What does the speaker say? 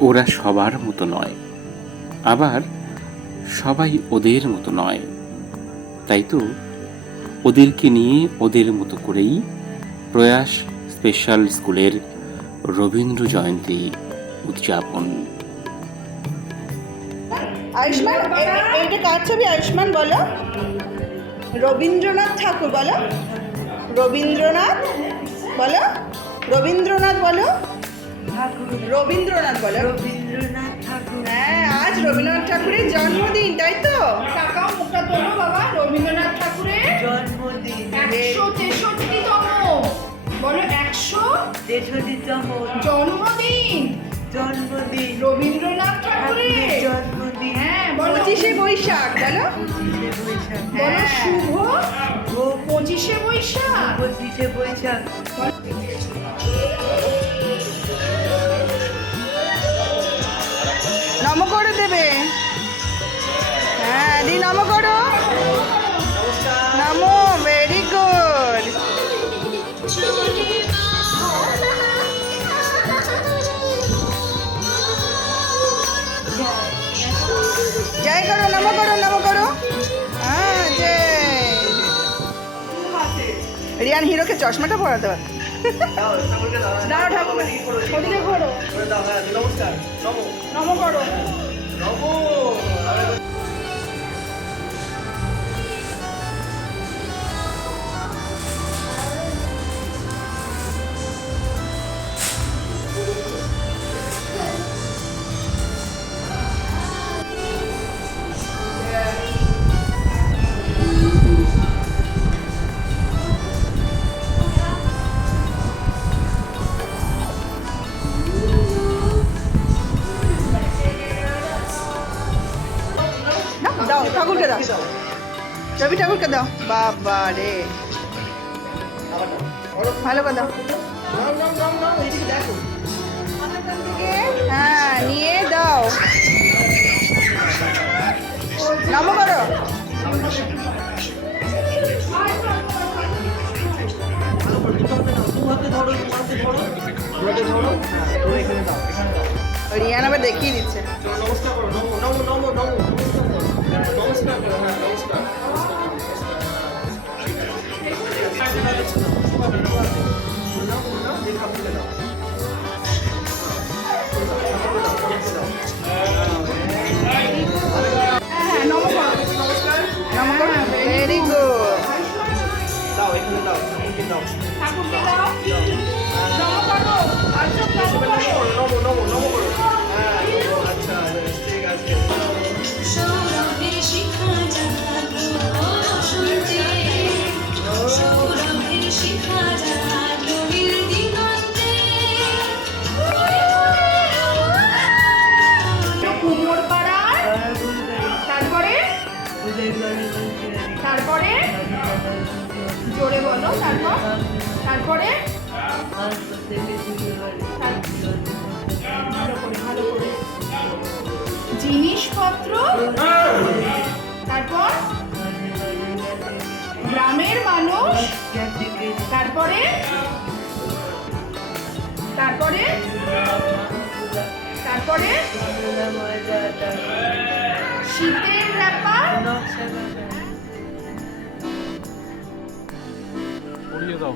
ওরা সবার মতো নয়, আবার সবাই ওদের মতো নয়। তাই তো ওদেরকে নিয়ে ওদের মতো করেই প্রয়াস স্পেশাল স্কুলের রবীন্দ্র জয়ন্তী উদযাপন। আয়ুষ্মান, এইটা কার ছবি? আয়ুষ্মান বলো। রবীন্দ্রনাথ ঠাকুর বলো। রবীন্দ্রনাথ বলো। রবীন্দ্রনাথ বলো। রবীন্দ্রনাথ বলো। রবীন্দ্রনাথ ঠাকুর। হ্যাঁ, আজ রবীন্দ্রনাথ ঠাকুরের জন্মদিন, তাই তো? টাকাও মুখটা তোলো বাবা। রবীন্দ্রনাথ ঠাকুরের জন্মদিন 163তম, বলো 163তম জন্মদিন। জন্মদিন রবীন্দ্রনাথ ঠাকুরের জন্মদিন। হ্যাঁ বলো 25শে বৈশাখ বলো। 25শে বৈশাখ। বলো হ্যাঁ। শুভ 25শে বৈশাখ। 25শে বৈশাখ। নম করে দেবে। হ্যাঁ, দি নম করো। নমো, ভেরি গুড। জয় করো, নম করো, নম করো। হ্যাঁ, জয়। রিয়ান হিরোকে চশমাটা পরাতে পারে। দাঁড়াও ঠাকুর, ওদিকে ঘোরো। নম করো। দাও, ঠাকুরকে দাও। রবি ঠাকুরকে দাও। বাবা রে, ভালো করে দাও। হ্যাঁ, নিয়ে দাও। নম করো। রিয়ান আবার দেখিয়ে দিচ্ছে। হ্যাঁ, নম করো। নম করো, ভেরি গুড। ঠাকুরকে দাও। নম করো। আচ্ছা, নম করো। সৌরভের শিখা জাগলো শুনতে, সৌরভের শিখা জাগলো নীল দিগন্তে। কুমোর পাড়ার, তারপরে তারপরে জোরে বলো। তারপরে ভালো করে ভালো করে জিনিসপত্র, তারপর গ্রামের মানুষ, তারপরে তারপরে তারপরে শীতের ব্যাপার। পড়িয়ে দাও।